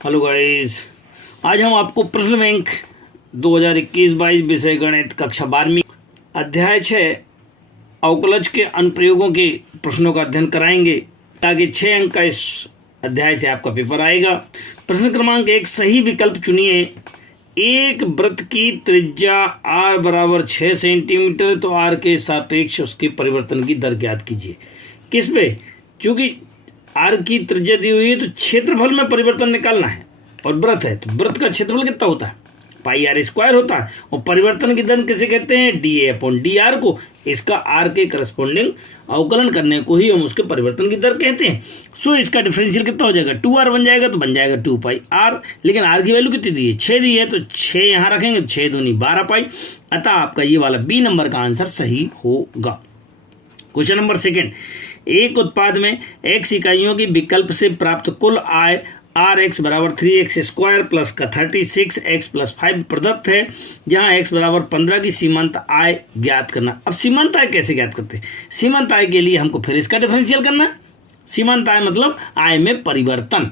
Hello guys, आज हम आपको प्रश्न बैंक 2021-22 विषय गणित कक्षा 12वीं अध्याय 6 अवकलज के अनुप्रयोगों के प्रश्नों का अध्ययन कराएंगे ताकि 6 अंक का इस अध्याय से आपका पेपर आएगा। प्रश्न क्रमांक 1, सही विकल्प चुनिए। एक वृत्त की त्रिज्या r बराबर 6 सेंटीमीटर तो r के सापेक्ष उसके परिवर्तन की दर ज्ञात कीजिए। किस पे? चूंकि r की त्रिज्या दी हुई है तो क्षेत्रफल में परिवर्तन निकालना है और वृत्त है तो वृत्त का क्षेत्रफल कितना होता है? पाई आर स्क्वायर होता है। और परिवर्तन की दर किसे कहते हैं? dA/dr को। इसका r के करस्पॉन्डिंग अवकलन करने को ही हम उसके परिवर्तन की दर कहते हैं। सो इसका डिफरेंशियल कितना हो जाएगा? 2r बन जाएगा तो बन जाएगा 2 पाई r। लेकिन r की वैल्यू कितनी दी है? 6 दी है तो 6 यहाँ रखेंगे तो 6 दूनी 12 पाई। अतः आपका ये वाला बी नंबर का आंसर सही होगा। क्वेश्चन नंबर 2, एक उत्पाद में x इकाइयों की विकल्प से प्राप्त कुल आय rx बराबर 3x स्क्वायर प्लस का 36x प्लस 5 प्रदत्त है, जहां x बराबर 15 की सीमांत आय ज्ञात करना। अब सीमांत आय कैसे ज्ञात करते हैं? सीमांत आय के लिए हमको फिर इसका डिफरेंशियल करना है। सीमांत आय मतलब आय में परिवर्तन।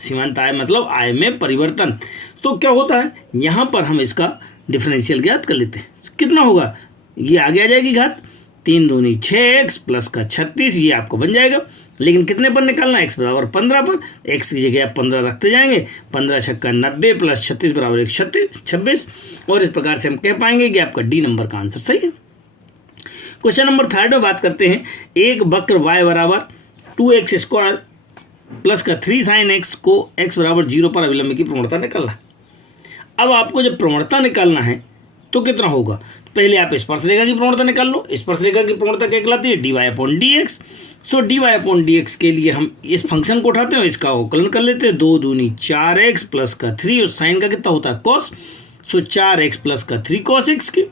सीमांत आय मतलब आय में परिवर्तन। तो क्या होता है, यहां पर हम इसका डिफरेंशियल ज्ञात कर लेते हैं। कितना होगा? ये आगे आ जाएगी घात 3 दूनी 6x प्लस का 36, ये आपको बन जाएगा। लेकिन कितने पर निकालना? x बराबर 15 पर। x की जगह आप 15 रखते जाएंगे। 15 छक्का 90 प्लस 36 बराबर 26। और इस प्रकार से हम कह पाएंगे कि आपका डी नंबर का आंसर सही है। क्वेश्चन नंबर 3 में बात करते हैं। एक वक्र y बराबर 2x स्क्वायर प्लस का 3 sin x को x बराबर 0 पर अभिलंब की प्रवणता निकालना। अब आपको जब प्रवणता निकालना है तो कितना होगा? पहले आप स्पर्श रेखा की प्रवणता निकाल लो। स्पर्श रेखा की प्रवणता क्या कहलाती है? dy/dx। सो dy/dx के लिए हम इस फंक्शन को उठाते हैं, इसका अवकलन कर लेते हैं। 2 दूनी 4x प्लस का 3 और साइन का कितना होता है? cos। सो 4x प्लस का 3 cos x की।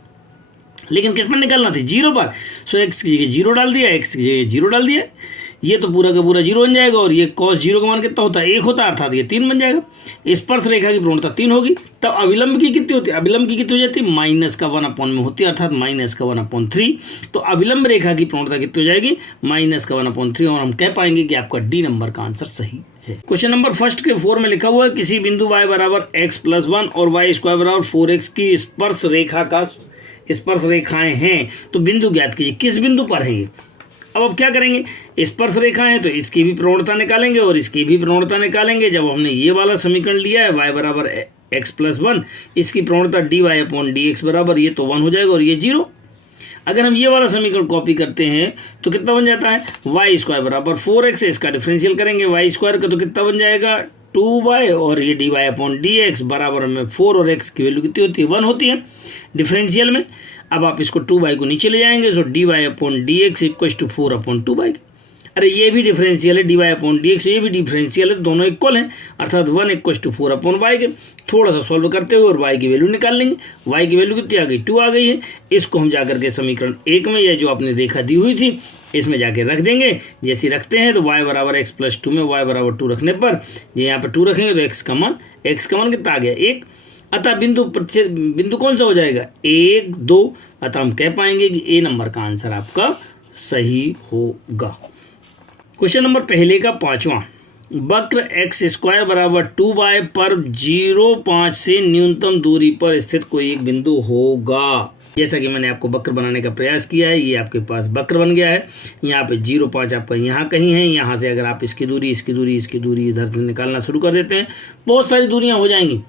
लेकिन किस पर निकालना थी? 0 पर। सो x की जगह 0 डाल दिया, x की जगह 0 डाल दिया। ये तो पूरा का पूरा 0 बन जाएगा और ये cos 0 का मान कितना होता है? 1 होता है, अर्थात ये 3 बन जाएगा। स्पर्श रेखा की प्रवणता 3 होगी। तब अविलंब की कितनी होती है? अविलंब की कितनी हो जाती है? माइनस का 1/में होती है, अर्थात माइनस का 1/3। तो अविलंब रेखा की प्रवणता कितनी हो जाएगी? माइनस का 1/3। और हम कह पाएंगे कि आपका डी नंबर का आंसर सही है। क्वेश्चन नंबर 1 के 4 में लिखा हुआ है, किसी बिंदु y बराबर x+1 और y स्क्वायर बराबर 4x की स्पर्श रेखाएं हैं तो बिंदु ज्ञात कीजिए। किस बिंदु पर है ये? अब क्या करेंगे? स्पर्श रेखा है तो इसकी भी प्रवणता निकालेंगे और इसकी भी प्रवणता निकालेंगे। जब हमने ये वाला समीकरण लिया है y बराबर x+1, इसकी प्रवणता dy/dx बराबर, ये तो 1 हो जाएगा और ये 0। अगर हम ये वाला समीकरण कॉपी करते हैं तो कितना बन जाता है? y स्क्वायर बराबर 4x है, इसका डिफरेंशियल करेंगे y स्क्वायर का तो कितना बन जाएगा? 2y और ये dy/dx बराबर में 4 और x की वैल्यू कितनी होती है? 1 होती है डिफरेंशियल में। अब आप इसको 2y को नीचे ले जाएंगे तो dy/dx इक्वल टू 4/2y। अरे ये भी डिफरेंशियल है dy/dx, ये भी डिफरेंशियल है, दोनों इक्वल हैं, अर्थात 1 इक्वल टू 4/y के। थोड़ा सा सॉल्व करते हुए और y की वैल्यू निकाल लेंगे। y की वैल्यू कितनी आ गई? 2 आ गई है। इसको हम जाकर के समीकरण 1 में, या जो आपने रेखा दी हुई थी इसमें जाके रख देंगे। जैसे रखते हैं तो y बराबर x+2 में y बराबर 2 रखने पर ये यहाँ पर 2 रखेंगे तो x का मान कितना आ गया? 1। अतः बिंदु कौन सा हो जाएगा? 1, 2। अतः हम कह पाएंगे कि ए नंबर का आंसर आपका सही होगा। क्वेश्चन नंबर 1 का 5वां, वक्र x स्क्वायर बराबर 2y पर 0.5 से न्यूनतम दूरी पर स्थित कोई एक बिंदु होगा। जैसा कि मैंने आपको वक्र बनाने का प्रयास किया है, ये आपके पास वक्र बन गया है। यहाँ पे 0.5 आपका यहाँ कहीं है। यहाँ से अगर आप इसकी दूरी इधर से निकालना शुरू कर देते हैं, बहुत सारी दूरियां हो जाएंगी।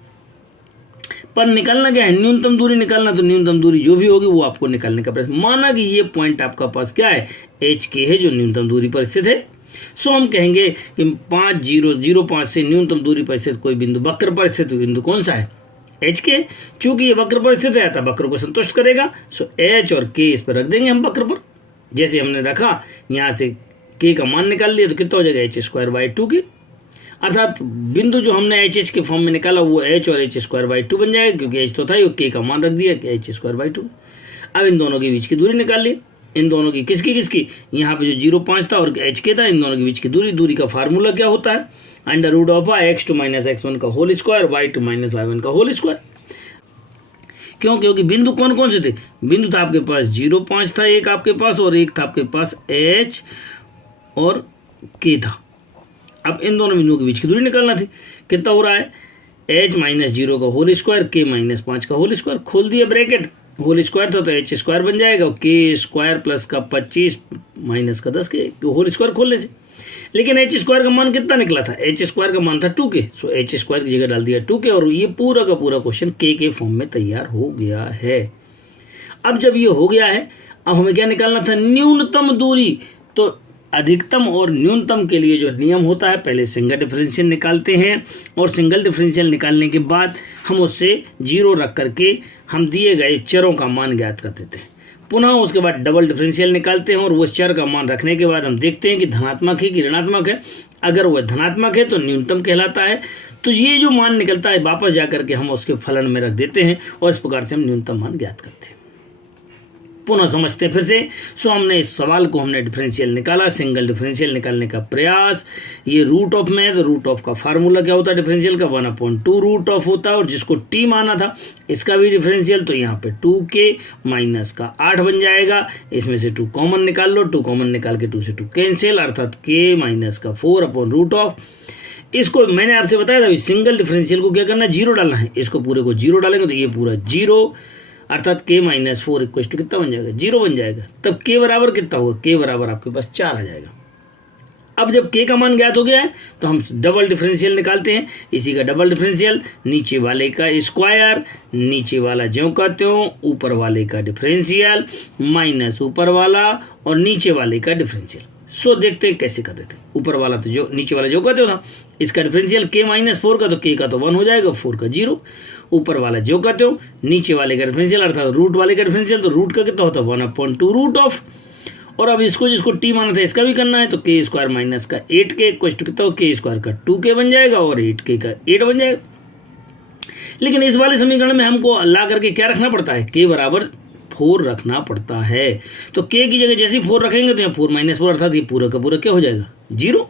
पर निकालना क्या है? न्यूनतम दूरी निकालना। तो न्यूनतम दूरी जो भी होगी वो आपको निकालने का प्रयास। माना कि ये पॉइंट आपका पास क्या है? HK है, जो न्यूनतम दूरी पर स्थित है। सो हम कहेंगे कि 5 से न्यूनतम दूरी पर स्थित कोई बिंदु, वक्र पर स्थित बिंदु कौन सा है? HK। चूंकि ये वक्र पर स्थित है तो वक्र को संतुष्ट करेगा। सो H और K इस पर रख देंगे हम वक्र पर। जैसे हमने रखा, यहाँ से K का मान निकाल लिया तो कितना हो जाएगा? h²/2 के। अर्थात बिंदु जो हमने HH के फॉर्म में निकाला वो H और h²/2 बन जाएगा, क्योंकि H तो था ही, K का मान रख दिया कि h²/2। अब इन दोनों के बीच की दूरी निकाल ली। इन दोनों की किसकी? यहाँ पे जो 0.5 था और HK था, इन दोनों के बीच की दूरी का फार्मूला क्या होता है? √x to -x1 का whole square, y to -y1 का होल स्क्वायर। क्यों? क्योंकि बिंदु कौन कौन से थे? बिंदु था आपके पास 0.5 था एक आपके पास, और एक था आपके पास H और K था। अब इन दोनों बिंदुओं के बीच की दूरी निकालना थी। कितना हो रहा है, h माइनस 0 का होल स्क्वायर k माइनस 5 का होल स्क्वायर, खोल दिया ब्रैकेट, होल स्क्वायर था तो h स्क्वायर बन जाएगा, k स्क्वायर प्लस का 25 माइनस का 10 के होल स्क्वायर खोलने से। लेकिन h स्क्वायर का मान कितना निकला था, h स्क्वायर का मान था 2k, सो h स्क्वायर की जगह डाल दिया 2k और ये पूरा का पूरा क्वेश्चन k के फॉर्म में तैयार हो गया है। अब जब ये हो गया है, अब हमें क्या निकालना था, न्यूनतम दूरी। तो अधिकतम और न्यूनतम के लिए जो नियम होता है, पहले सिंगल डिफरेंशियल निकालते हैं और सिंगल डिफरेंशियल निकालने के बाद हम उससे 0 रख करके हम दिए गए चरों का मान ज्ञात कर देते हैं। पुनः उसके बाद डबल डिफरेंशियल निकालते हैं और वो चर का मान रखने के बाद हम देखते हैं कि धनात्मक है कि ऋणात्मक है। अगर वह धनात्मक है तो न्यूनतम कहलाता है। तो ये जो मान निकलता है वापस जा करके हम उसके फलन में रख देते हैं और इस प्रकार से हम न्यूनतम मान ज्ञात करते हैं। पुनः समझते हैं फिर से। सो हमने इस सवाल को हमने डिफरेंशियल निकाला, सिंगल डिफरेंशियल निकालने का प्रयास। ये रूट ऑफ में है तो रूट ऑफ का फार्मूला क्या होता है डिफरेंशियल का, 1/2 रूट ऑफ होता है और जिसको टी माना था इसका भी डिफरेंशियल, तो यहाँ पे 2k माइनस का 8 बन जाएगा। इसमें से 2 कॉमन निकाल लो, 2 कॉमन निकाल के 2 से 2 कैंसिल, अर्थात k माइनस का 4/रूट ऑफ। इसको मैंने आपसे बताया था सिंगल डिफरेंशियल को क्या करना है, 0 डालना है। इसको पूरे को 0 डालेंगे तो ये पूरा 0, अर्थात k माइनस 4 इक्वल टू कितना बन जाएगा, 0 बन जाएगा। तब k बराबर कितना होगा, k बराबर आपके पास 4 आ जाएगा। अब जब k का मान ज्ञात हो गया है तो हम डबल डिफरेंशियल निकालते हैं। इसी का डबल डिफरेंशियल, नीचे वाले का स्क्वायर, नीचे वाला ज्यों का त्यों, ऊपर वाले का डिफरेंशियल माइनस ऊपर वाला और नीचे वाले का डिफरेंशियल। सो देखते हैं कैसे कर देते हैं। ऊपर वाला तो जो नीचे वाला जो कहते हो ना, इसका डिफरेंशियल k माइनस 4 का, तो k का तो 1 हो जाएगा, 4 का 0। ऊपर वाला जो कहते हो, नीचे वाले का डिफरेंशियल अर्थात रूट वाले का डिफरेंशियल, तो रूट का कितना होता है 1/2 रूट ऑफ। और अब इसको जिसको t माना था इसका भी करना है, तो k स्क्वायर माइनस का 8k इक्वल टू कितना हो, k स्क्वायर का 2k बन जाएगा और 8k का 8 बन जाएगा। लेकिन इस वाले समीकरण में हमको ला करके क्या रखना पड़ता है, k बराबर 4 रखना पड़ता है। तो k की जगह जैसे 4 रखेंगे तो यहाँ 4 माइनस 4 अर्थात ये पूरा का पूरा क्या हो जाएगा, 0।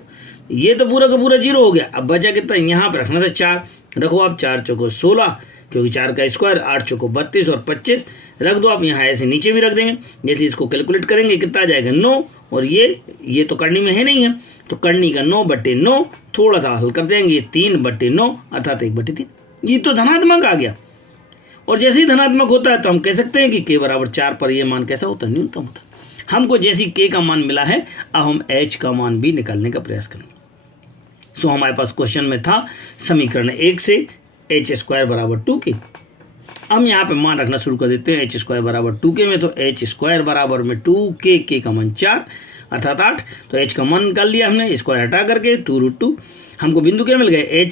ये तो पूरा का पूरा 0 हो गया। अब बचा कितना, यहाँ पे रखना था 4, रखो आप 4 चौको 16, क्योंकि 4 का स्क्वायर, 8 चौको 32 और 25 रख दो आप। यहाँ ऐसे नीचे भी रख देंगे, जैसे इसको कैलकुलेट करेंगे कितना आ जाएगा 9, और ये तो करनी में है नहीं है, तो करनी का 9/9 थोड़ा सा हल कर देंगे, 3/9 अर्थात 1/3। ये तो धनात्मक आ गया। और जैसे ही धनात्मक होता है तो हम कह सकते हैं कि k बराबर 4 पर ये मान कैसा होता है, न्यूनतम होता है। हमको जैसी k का मान मिला है, अब हम h का मान भी निकालने का प्रयास करेंगे। सो हमारे पास क्वेश्चन में था समीकरण 1 से h स्क्वायर बराबर 2k। हम यहाँ पे मान रखना शुरू कर देते हैं। h स्क्वायर बराबर 2k में, तो h स्क्वायर बराबर में 2k, k का मान 4 अर्थात 8, तो h का मान निकाल लिया हमने, स्क्वायर हटा करके 2√2। हमको बिंदु क्या मिल गए,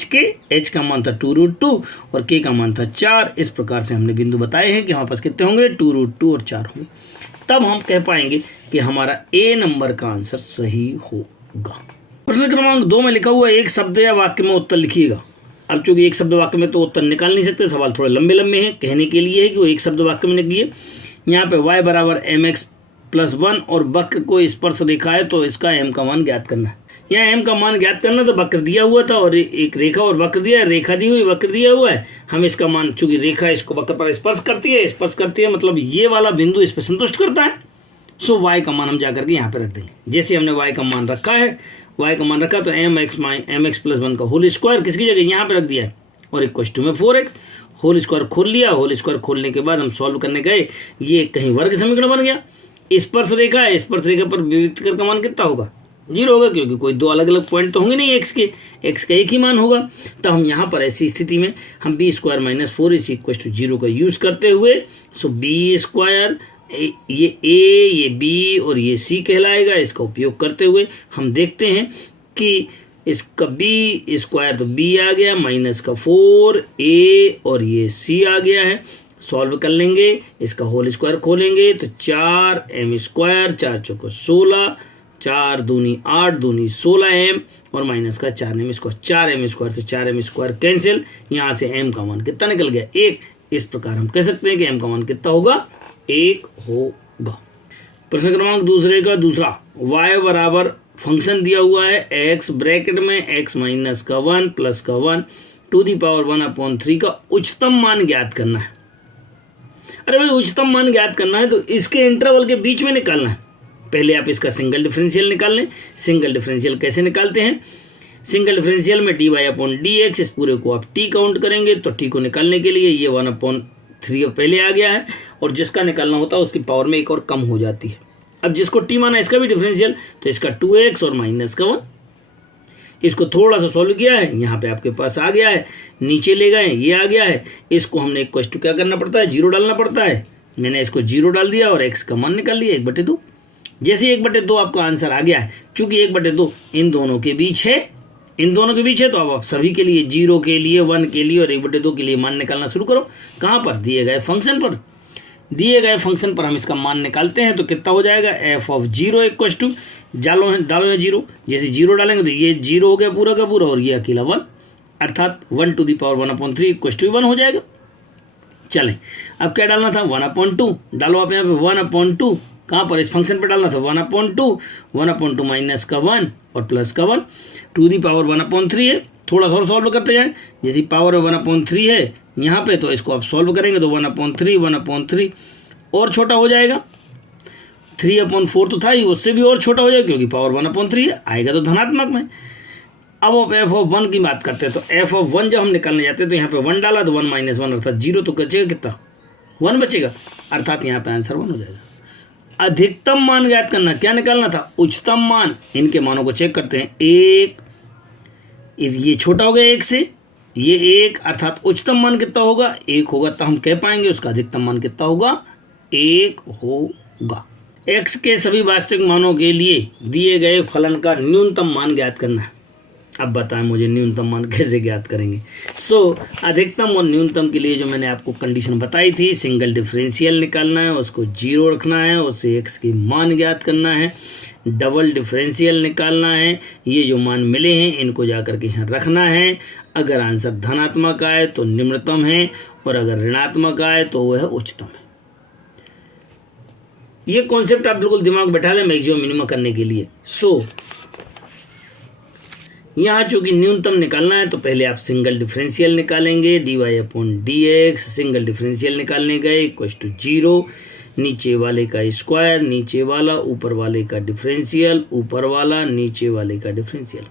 h का मान था 2√2 और k का मान था 4। इस प्रकार से हमने बिंदु बताए हैं कि हमारे पास कितने होंगे, 2√2 और 4 होंगे। तब हम कह पाएंगे कि हमारा A नंबर का आंसर सही होगा। प्रश्न क्रमांक 2 में लिखा हुआ एक शब्द या वाक्य में उत्तर लिखिएगा। अब चूंकि एक शब्द वाक्य में तो उत्तर निकाल नहीं सकते, सवाल थोड़े लंबे लंबे हैं, कहने के लिए है कि वो एक शब्द वाक्य में लिखिए। यहाँ पे y बराबर mx+1 और वक्र को स्पर्श रेखा है, तो इसका m का मान ज्ञात करना है। यहाँ m का मान ज्ञात करना, तो वक्र दिया हुआ था और एक रेखा और वक्र दिया है, रेखा दी हुई वक्र दिया हुआ है। हम इसका मान, चूंकि रेखा इसको वक्र पर स्पर्श करती है, मतलब ये वाला बिंदु इस पर संतुष्ट करता है। सो y का मान हम जाकर के यहाँ पे रख देंगे। जैसे हमने y का मान रखा है, y का मान रखा तो mx+1 का होल स्क्वायर किसकी जगह यहाँ पे रख दिया है और इक्वल टू में 4x होल स्क्वायर खोल लिया। होल स्क्वायर खोलने के बाद हम सॉल्व करने गए, ये कहीं वर्ग समीकरण बन गया। स्पर्श रेखा है, स्पर्श रेखा पर विभक्त कर का मान कितना होगा, 0 होगा, क्योंकि कोई दो अलग अलग पॉइंट तो होंगे नहीं x के, x का एक ही मान होगा। तो हम यहाँ पर ऐसी स्थिति में हम b² - 4 इक्वल टू 0 का यूज करते हुए, सो b², ये a, ये b और ये c कहलाएगा। इसका उपयोग करते हुए हम देखते हैं कि इसका b² तो b आ गया, माइनस का 4a और ये c आ गया है। सॉल्व कर लेंगे, इसका होल स्क्वायर खोलेंगे तो 4m², 4 चौको 16, 4 दूनी 8, दूनी 16m और माइनस का 4m², 4m² से 4m² कैंसिल। यहाँ से m का मान कितना निकल गया, 1। इस प्रकार हम कह सकते हैं कि m का मान कितना होगा, 1 होगा। प्रश्न क्रमांक दूसरे का दूसरा, y बराबर फंक्शन दिया हुआ है x ब्रैकेट में x माइनस का 1 प्लस का 1 टू दी पावर 1/3 का उच्चतम मान ज्ञात करना है। अरे भाई उच्चतम मान ज्ञात करना है तो इसके इंटरवल के बीच में निकालना है। पहले आप इसका सिंगल डिफरेंशियल निकाल लें। सिंगल डिफरेंशियल कैसे निकालते हैं, सिंगल डिफरेंशियल में dy अपॉन dx, इस पूरे को आप t काउंट करेंगे तो t को निकालने के लिए ये 1/3 पहले आ गया है और जिसका निकालना होता है उसकी पावर में एक और कम हो जाती है। अब जिसको t माना इसका भी डिफरेंशियल, तो इसका 2x और माइनस का 1, इसको थोड़ा सा सॉल्व किया है, यहाँ पे आपके पास आ गया है, नीचे ले गए ये आ गया है, इसको हमने इक्वल टू क्या करना पड़ता है, 0 डालना पड़ता है। मैंने इसको 0 डाल दिया और x का मान निकाल लिया 1/2। जैसे 1/2 आपका आंसर आ गया है, चूंकि 1/2 इन दोनों के बीच है, तो अब आप सभी के लिए 0 के लिए, 1 के लिए और 1/2 के लिए मान निकालना शुरू करो। कहाँ पर, दिए गए फंक्शन पर। दिए गए फंक्शन पर हम इसका मान निकालते हैं तो कितना हो जाएगा, f(0) इक्वल टू डालो है 0, जैसे 0 डालेंगे तो ये 0 हो गया पूरा का पूरा और ये अकेला 1, अर्थात 1⁻1/3 इक्वल टू 1 हो जाएगा। चलें, अब क्या डालना था, 1/2 डालो आप यहाँ पे 1/2, कहाँ पर, इस फंक्शन पर डालना था 1/2 माइनस का 1 और प्लस का 1, 1/3 है। थोड़ा सा और सॉल्व करते जाएं, जैसी पावर में 1/3 है यहाँ पे, तो इसको आप सॉल्व करेंगे तो 1/3 और छोटा हो जाएगा, 3/4 तो था ही, उससे भी और छोटा हो जाएगा क्योंकि पावर 1/3 है, आएगा तो धनात्मक में। अब आप f(1) की बात करते हैं तो f(1) जब हम निकालने जाते हैं तो यहाँ पे 1 डाला तो 1 - 1 अर्थात 0, तो बचेगा कितना, 1 बचेगा, अर्थात यहाँ पे आंसर 1 हो जाएगा। अधिकतम मान ज्ञात करना, क्या निकालना था, उच्चतम मान। इनके मानों को चेक करते हैं, 1, ये छोटा हो गया 1 से, ये 1, अर्थात उच्चतम मान कितना होगा, 1 होगा, तो हम कह पाएंगे उसका अधिकतम मान कितना होगा, 1 होगा। x के सभी वास्तविक मानों के लिए दिए गए फलन का न्यूनतम मान ज्ञात करना है। अब बताएं मुझे न्यूनतम मान कैसे ज्ञात करेंगे। अधिकतम और न्यूनतम के लिए जो मैंने आपको कंडीशन बताई थी, सिंगल डिफरेंशियल निकालना है, उसको 0 रखना है, उससे x के मान ज्ञात करना है, डबल डिफरेंशियल निकालना है, ये जो मान मिले हैं इनको जाकर के यहाँ रखना है। अगर आंसर धनात्मक आए तो निम्नतम है और अगर ऋणात्मक आए तो वह उच्चतम है। ये कॉन्सेप्ट आप बिल्कुल दिमाग बैठा लें मैक्सिमम मिनिमम करने के लिए। यहाँ चूंकि न्यूनतम निकालना है तो पहले आप सिंगल डिफरेंशियल निकालेंगे, dy/dx, सिंगल डिफरेंशियल निकालने गए इक्वल टू 0, नीचे वाले का स्क्वायर, नीचे वाला, ऊपर वाले का डिफरेंशियल, ऊपर वाला, नीचे वाले का डिफरेंशियल।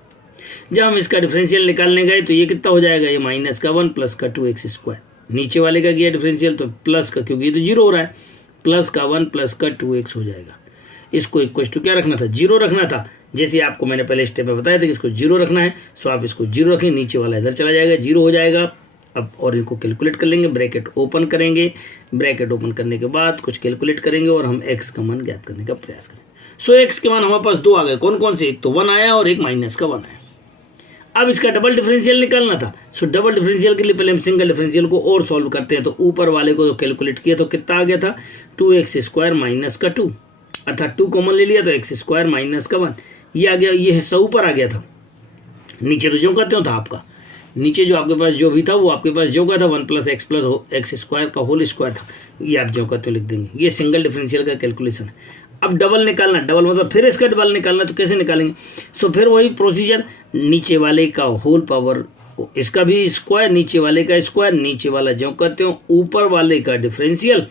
जब हम इसका डिफरेंशियल निकालने गए तो ये कितना हो जाएगा, ये माइनस का 1 प्लस का 2x², नीचे वाले का किया डिफरेंशियल तो प्लस का, क्योंकि ये तो 0 हो रहा है, प्लस का 1 प्लस का 2x हो जाएगा। इसको इक्वल टू क्या रखना था, 0 रखना था। जैसे आपको मैंने पहले स्टेप में बताया था कि इसको 0 रखना है, सो आप इसको 0 रखें, नीचे वाला इधर चला जाएगा, 0 हो जाएगा। अब और इनको कैलकुलेट कर लेंगे, ब्रैकेट ओपन करेंगे, ब्रैकेट ओपन करने के बाद कुछ कैलकुलेट करेंगे और हम x का मान ज्ञात करने का प्रयास करें। x के मान हमारे पास 2 आ गए, कौन कौन से, एक तो 1 आया और एक माइनस का 1 आया। अब इसका डबल डिफरेंशियल निकालना था, डबल डिफरेंशियल के लिए पहले हम सिंगल डिफरेंशियल को और सॉल्व करते हैं। तो ऊपर वाले को तो कैलकुलेट किया तो कितना आ गया था, 2x² माइनस का 2, अर्थात 2 कॉमन ले लिया तो x² माइनस का 1, ये आ गया, ये हिस्सा ऊपर आ गया था। नीचे तो जो कहते हो था आपका, नीचे जो आपके पास जो भी था वो आपके पास जो का था 1 + x का होल स्क्वायर था, ये आप जो कहते हो लिख देंगे। ये सिंगल डिफरेंशियल का कैलकुलेशन है। अब डबल निकालना, डबल मतलब फिर इसका डबल निकालना, तो कैसे निकालेंगे, फिर वही प्रोसीजर, नीचे वाले का होल पावर, इसका भी स्क्वायर, नीचे वाले का स्क्वायर, नीचे वाला जो कहते हो ऊपर वाले का डिफरेंशियल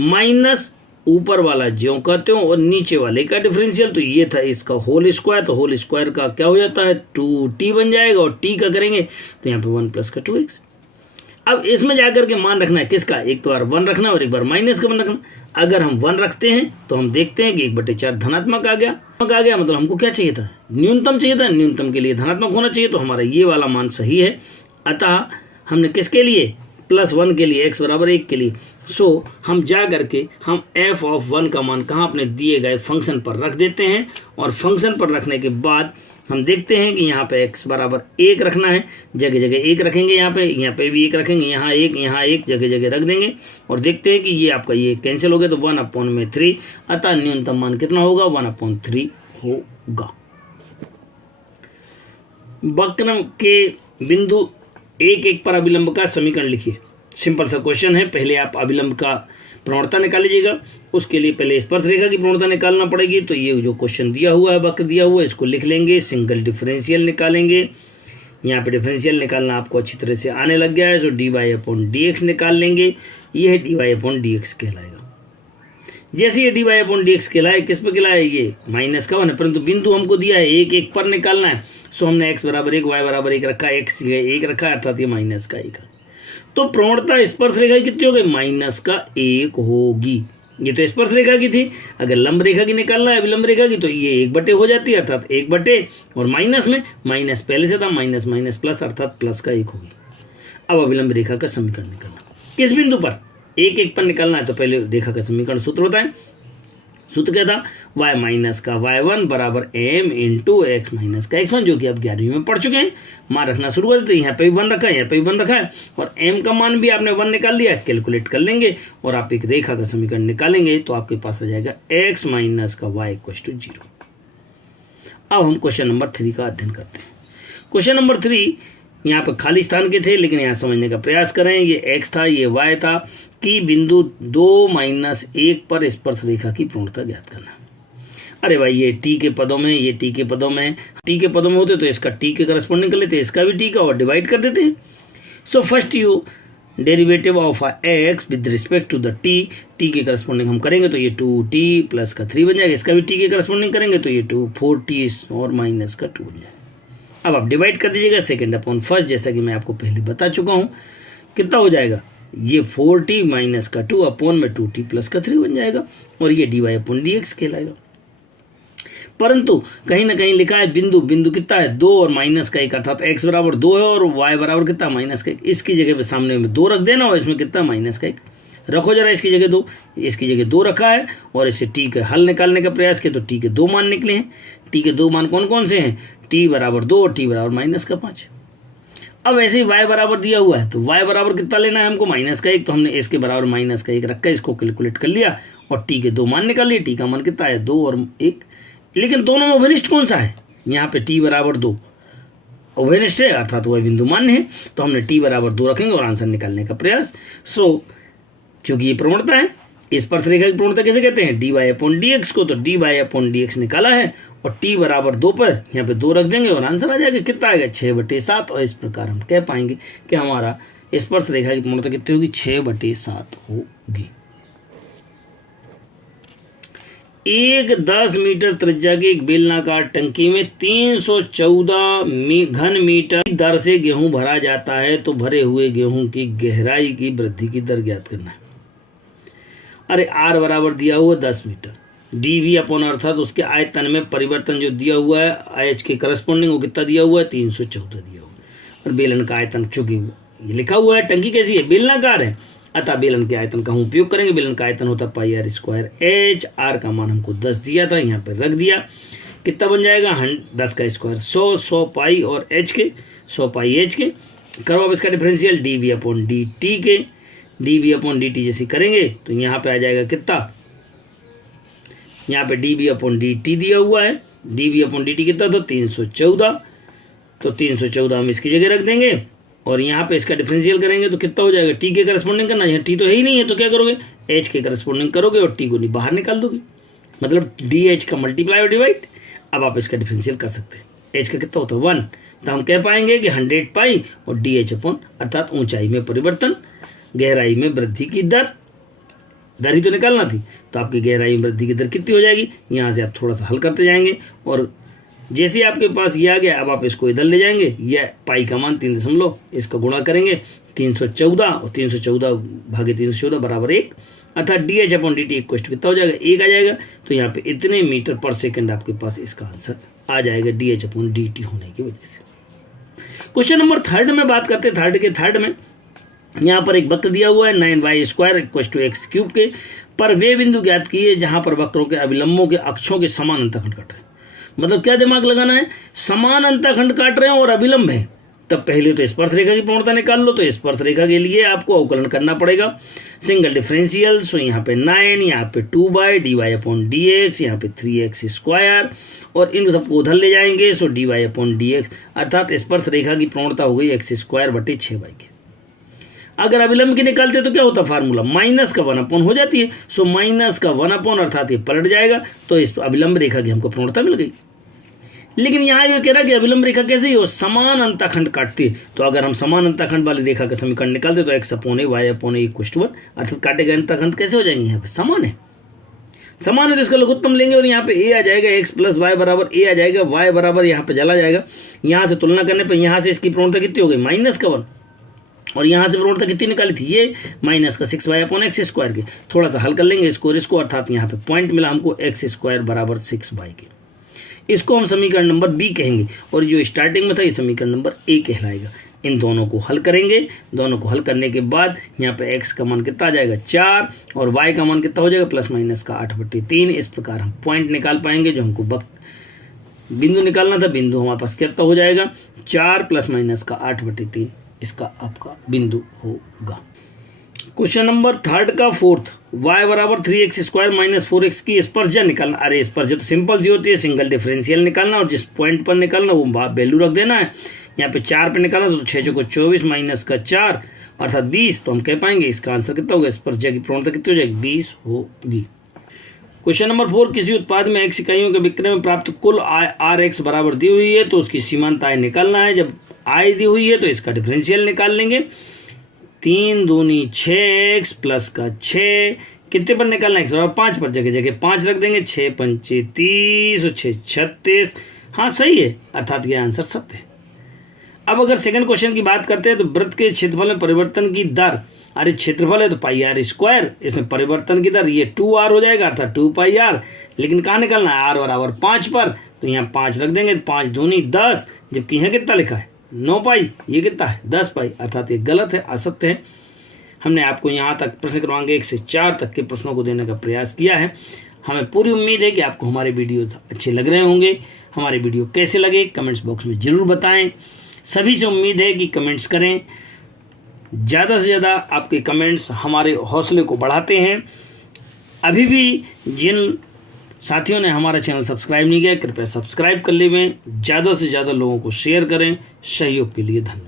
माइनस ऊपर वाला जो कहते हो और नीचे वाले का डिफरेंशियल, तो ये था इसका होल स्क्वायर, तो होल स्क्वायर का क्या हो जाता है, 2t बन जाएगा और t का करेंगे तो यहाँ पे 1 प्लस का 2x। अब इसमें जाकर के मान रखना है किसका, एक बार 1 रखना और एक बार माइनस का 1 रखना। अगर हम 1 रखते हैं तो हम देखते हैं कि 1/4 धनात्मक आ गया, मतलब हमको क्या चाहिए था, न्यूनतम चाहिए था, न्यूनतम के लिए धनात्मक होना चाहिए, तो हमारा ये वाला मान सही है। अतः हमने किसके लिए, +1 के लिए, x = 1 के लिए, हम जा करके हम f(1) का मान कहाँ अपने दिए गए फंक्शन पर रख देते हैं और फंक्शन पर रखने के बाद हम देखते हैं कि यहाँ पे x = 1 रखना है, जगह जगह 1 रखेंगे, यहाँ पे भी 1 रखेंगे, यहाँ 1 जगह जगह रख देंगे और देखते हैं कि ये आपका ये कैंसिल हो गया तो 1/3, अतः न्यूनतम मान कितना होगा, 1/3 होगा। वक्र के बिंदु 1 पर अभिलंब का समीकरण लिखिए। सिंपल सा क्वेश्चन है, पहले आप अभिलंब का प्रवणता निकाल लीजिएगा, उसके लिए पहले स्पर्श रेखा की प्रवणता निकालना पड़ेगी। तो ये जो क्वेश्चन दिया हुआ है, वक्र दिया हुआ है, इसको लिख लेंगे, सिंगल डिफरेंशियल निकालेंगे। यहाँ पे डिफरेंशियल निकालना आपको अच्छी तरह से आने लग गया है, dy/dx निकाल लेंगे, ये है dy/dx कहलाएगा। जैसे ये dy/dx कहलाए, किस पे कहलाए, ये माइनस का 1 है, परंतु बिंदु हमको दिया है 1 पर निकालना है। सो हमने x बराबर 1 y बराबर 1 रखा, x 1 रखा, अर्थात ये माइनस का 1 है। तो प्रवणता स्पर्श रेखा की कितनी हो गई? माइनस का 1 होगी। ये तो स्पर्श रेखा की थी, अगर लंब रेखा की निकालना है अभिलंब रेखा की तो ये 1 बटे हो जाती है, अर्थात 1 बटे, और माइनस में माइनस पहले से था, माइनस माइनस प्लस, अर्थात प्लस का 1 होगी। अब अभिलंब रेखा का समीकरण निकालना, किस बिंदु पर 1 पर निकालना है, तो पहले रेखा का समीकरण सूत्र होता है, सूत्र क्या था? y माइनस का y1 बराबर m इंटू एक्स माइनस का x1, जो कि आप 11वीं में पढ़ चुके हैं। मान रखना शुरू कर देते हैं, यहाँ पे भी 1 रखा है, यहाँ पे भी 1 रखा है, और m का मान भी आपने 1 निकाल लिया, कैलकुलेट कर लेंगे और आप एक रेखा का समीकरण निकालेंगे तो आपके पास आ जाएगा x माइनस का y इक्वल टू 0। अब हम क्वेश्चन नंबर 3 का अध्ययन करते हैं। क्वेश्चन नंबर 3 यहाँ पर खाली स्थान के थे, लेकिन यहाँ समझने का प्रयास करें। ये x था, ये y था, कि बिंदु 2-1 पर स्पर्श रेखा की पूर्णता ज्ञात करना। अरे भाई, ये t के पदों में, ये t के पदों में, t के पदों में होते तो इसका t के करस्पॉन्डिंग कर लेते, इसका भी t का, और डिवाइड कर देते हैं। So first you derivative of x with respect to the t के करस्पॉन्डिंग हम करेंगे तो ये 2t प्लस का 3 बन जाएगा, इसका भी t के करस्पॉन्डिंग करेंगे तो ये 4t और माइनस का 2 बन जाएगा। अब आप डिवाइड कर दीजिएगा सेकेंड अपॉन फर्स्ट, जैसा कि मैं आपको पहले बता चुका हूँ। कितना हो जाएगा? ये 4t माइनस का 2 अपॉन में 2t प्लस का 3 बन जाएगा, और ये dy अपॉन dx कहलाएगा। परंतु कहीं ना कहीं लिखा है बिंदु, बिंदु कितना है? 2 और माइनस का 1, अर्थात x बराबर 2 है और y बराबर कितना? माइनस का 1। इसकी जगह पे सामने में 2 रख देना, और इसमें कितना? माइनस का 1 रखो जरा, इसकी जगह 2, इसकी जगह 2 रखा है, और इसे t का हल निकालने का प्रयास किया तो t के 2 मान निकले हैं। t के 2 मान कौन कौन से हैं? t बराबर 2 और t बराबर माइनस का 5। अब ऐसे ही y बराबर दिया हुआ है, तो y बराबर कितना लेना है हमको? माइनस का 1, तो हमने इसके बराबर माइनस का 1 रखा, इसको कैलकुलेट कर लिया और t के 2 मान निकाल लिए। t का मान कितना है? 2 और 1। लेकिन दोनों में उभयनिष्ठ कौन सा है? यहाँ पे t बराबर 2 उभयनिष्ठ है, अर्थात वह बिंदु मान्य है, तो हमने t बराबर 2 रखेंगे और आंसर निकालने का प्रयास। सो क्योंकि ये प्रवणता है, स्पर्श रेखा की प्रवणता कैसे कहते हैं? dy अपॉन dx को, तो dy अपॉन dx निकाला है और t बराबर 2 पर यहाँ पे 2 रख देंगे और आंसर आ जाएगा। कितना आएगा? 6/7। और इस प्रकार हम कह पाएंगे कि हमारा स्पर्श रेखा की प्रवणता कितनी होगी? 6/7 होगी। एक 10 मीटर त्रिज्या की एक बेलनाकार टंकी में 314 घन मीटर की दर से गेहूं भरा जाता है, तो भरे हुए गेहूं की गहराई की वृद्धि की दर ज्ञात करना है। अरे r बराबर दिया हुआ 10 मीटर, dv अपॉन, अर्थात उसके आयतन में परिवर्तन जो दिया हुआ है h के करस्पॉन्डिंग वो कितना दिया हुआ है? 314 दिया हुआ है। और बेलन का आयतन, चूंकि ये लिखा हुआ है टंकी कैसी है? बेलनाकार है, अतः बेलन के आयतन का हम उपयोग करेंगे। बेलन का आयतन होता है πr² h, r का मान हमको 10 दिया था, यहाँ पे रख दिया। कितना बन जाएगा? 10 का स्क्वायर 100 पाई और h के 100 पाई h के। करो अब इसका डिफरेंशियल dv अपॉन dt के, dv अपॉन dt जैसे करेंगे तो यहाँ पे आ जाएगा कितना? यहाँ पे dv अपॉन dt दिया हुआ है, dv अपॉन dt कितना था? 314। तो 314 हम इसकी जगह रख देंगे और यहाँ पे इसका डिफरेंशियल करेंगे तो कितना हो जाएगा? t के करस्पॉन्डिंग करना, यहाँ t तो है ही नहीं है, तो क्या करोगे? h के करस्पॉन्डिंग करोगे और t को नहीं बाहर निकाल दोगे, मतलब dh का मल्टीप्लाई और डिवाइड। अब आप इसका डिफरेंशियल कर सकते हैं। h का कितना होता है? 1। तो हम कह पाएंगे कि 100 पाई और dh अपॉन, अर्थात ऊंचाई में परिवर्तन, गहराई में वृद्धि की दर, दर ही तो निकालना थी, तो आपकी गहराई में वृद्धि की दर कितनी हो जाएगी? यहाँ से आप थोड़ा सा हल करते जाएंगे और जैसे आपके पास ये आ गया, अब आप इसको इधर ले जाएंगे। यह पाई का मान 3 इसका गुणा करेंगे 314 और 314 भागे 314 बराबर 1, अर्थात dh upon dt equal to कितना हो जाएगा? 1 आ जाएगा। तो यहाँ पे इतने मीटर पर सेकंड आपके पास इसका आंसर आ जाएगा, dh अपॉन dt होने की वजह से। क्वेश्चन नंबर 3 में बात करते हैं। थर्ड में यहाँ पर एक वक्र दिया हुआ है 9y² इक्वल टू x³ के, पर वे बिंदु ज्ञात किए जहाँ पर वक्रों के अभिलंबों के अक्षों के समान अंतःखंड काट रहे हैं। मतलब क्या दिमाग लगाना है? समान अंतःखंड काट रहे हैं और अभिलंब है, तब पहले तो स्पर्श रेखा की पूर्णता निकाल लो। तो स्पर्श रेखा के लिए आपको अवकलन करना पड़ेगा, सिंगल डिफरेंशियल। सो यहाँ पे 9, यहाँ पे 2/dy अपॉन dx, यहाँ पे 3x², और इन सबको उधर ले जाएंगे। सो dy अपॉन dx, अर्थात स्पर्श रेखा की पूर्णता हो गई x²/6y के। अगर अभिलंब की निकालते तो क्या होता? फार्मूला माइनस का 1 अपॉन हो जाती है। सो माइनस का 1 अपॉन, अर्थात ये पलट जाएगा, तो इस अभिलंब रेखा की हमको पूर्णता मिल गई। लेकिन यहाँ ये कह रहा कि अभिलंब रेखा कैसे हो? समान अंतःखंड काटती है। तो अगर हम समान अंतःखंड वाली रेखा का समीकरण निकालते तो x upon a y upon a equal to 1, अर्थात काटे गए अंतःखंड कैसे हो जाएंगे? यहाँ पे समान है। समान है तो इसका लघुत्तम लेंगे और यहाँ पे a आ जाएगा, x प्लस वाई बराबर a आ जाएगा, y बराबर यहाँ पे चला जाएगा। यहाँ से तुलना करने पर यहाँ से इसकी प्रवणता कितनी हो गई, -1, और यहाँ से प्रवणता कितनी निकाली थी, ये -6y/x² के। थोड़ा सा हल कर लेंगे इसको और इसको, अर्थात यहाँ पे पॉइंट मिला हमको x² बराबर 6y के। इसको हम समीकरण नंबर बी कहेंगे और जो स्टार्टिंग में था ये समीकरण नंबर ए कहलाएगा। इन दोनों को हल करेंगे, दोनों को हल करने के बाद यहाँ पे x का मान कितना आ जाएगा 4 और y का मान कितना हो जाएगा +-8/3। इस प्रकार हम पॉइंट निकाल पाएंगे। जो हमको बिंदु निकालना था, बिंदु हमारे पास कितना हो जाएगा 4 +-8/3, इसका आपका बिंदु होगा। क्वेश्चन नंबर 3 का 4th, y बराबर 3x² - 4x की स्पर्शा निकालना। अरे स्पर्शा तो सिंपल सी होती है, सिंगल डिफरेंशियल निकालना और जिस पॉइंट पर निकालना वो वैल्यू रख देना है। यहाँ पे 4 पे निकालना तो 6 को 24 -4 अर्थात 20, तो हम कह पाएंगे इसका आंसर कितना होगा, स्पर्शा की प्रवणता कितनी हो जाएगी 20 होगी। क्वेश्चन नंबर 4, किसी उत्पाद में x इकाइयों के विक्रय में प्राप्त कुल आय Rx बराबर दी हुई है तो उसकी सीमांत आय निकालना है। जब आय दी हुई है तो इसका डिफरेंशियल निकाल लेंगे। 3 दूनी 6x प्लस का 6 कितने पर निकालना है, x बराबर 5 पर, जगह जगह 5 रख देंगे। 6 पंचे 30 और 6 36, हाँ सही है, अर्थात ये आंसर सत्य है। अब अगर सेकंड क्वेश्चन की बात करते हैं तो वृत्त के क्षेत्रफल में परिवर्तन की दर, अरे क्षेत्रफल है तो πr², इसमें परिवर्तन की दर ये 2r हो जाएगा अर्थात 2πr, लेकिन कहाँ निकालना है, r बराबर 5 पर, तो यहाँ 5 रख देंगे। 5 दूनी 10, जबकि यहाँ कितना लिखा है 9π, ये कितना है 10π, अर्थात ये गलत है, असत्य है। हमने आपको यहाँ तक प्रश्न क्रमांक 1 से 4 तक के प्रश्नों को देने का प्रयास किया है। हमें पूरी उम्मीद है कि आपको हमारे वीडियो अच्छे लग रहे होंगे। हमारे वीडियो कैसे लगे कमेंट्स बॉक्स में ज़रूर बताएं। सभी से उम्मीद है कि कमेंट्स करें, ज़्यादा से ज़्यादा आपके कमेंट्स हमारे हौसले को बढ़ाते हैं। अभी भी जिन साथियों ने हमारा चैनल सब्सक्राइब नहीं किया, कृपया सब्सक्राइब कर लें। ज़्यादा से ज़्यादा लोगों को शेयर करें। सहयोग के लिए धन्यवाद।